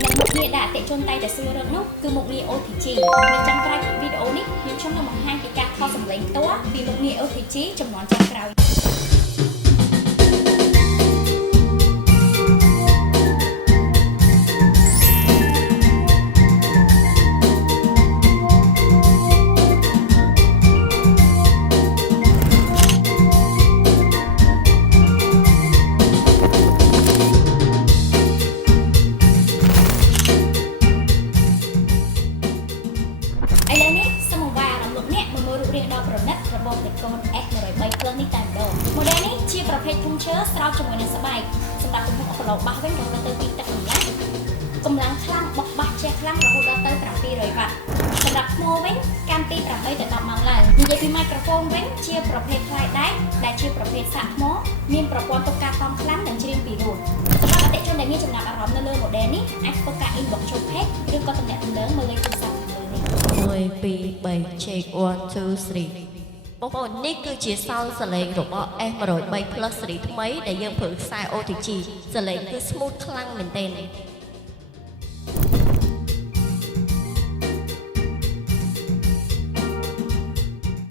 និងមុខងារដែលអតិជនតែតែសួររកនោះគឺមុខងារ OTG នៅចំក្រោយវីដេអូនេះខ្ញុំនឹងបង្ហាញពីការថតសម្លេងផ្ទាល់ពីមុខងារ OTG ចំនួនចុងក្រោយឥឡូវនេះសូមអង្វរអារម្មណ៍លោកអ្នកមកមើលរូបរាងដ៏ប្រណិតរបស់ Nikon S103 Plus នេះតែម្ដង model នេះជាប្រភេទធុងឈើស្រោបជាមួយនឹងស្បែកសម្រាប់ទំហំអប្លូបាសវិញរហូតដល់ទៅ2ទឹកកម្លាំងកម្លាំងខ្លាំងបោះបាសជះខ្លាំងរហូតដល់ទៅ700វ៉ាត់សម្រាប់ថ្មវិញកាន់ពី8ទៅ10ម៉ោងឡើងនិយាយពី microphone វិញជាប្រភេទផ្លែដែកដែលជាប្រភេទសាកថ្មមានប្រព័ន្ធទប់ការកង់ខ្លាំងនិងច្រៀងពីរោះសម្រាប់អតិថិជនដែលមានចំណាប់អារម្មណ៍នៅលើ model នេះអាចធ្វើការ inbox ចូល page ឬក៏ទំនាក់ទំនងមកលេខទូរស័ព្ទ1 2 3 check 1 2 3បងប្អូននេះគឺជាសោនសលេងរបស់ S103 Plus ស៊េរីថ្មីដែលយើងប្រើខ្សែ OTG សលេងគឺ smooth ខ្លាំងមែនទែន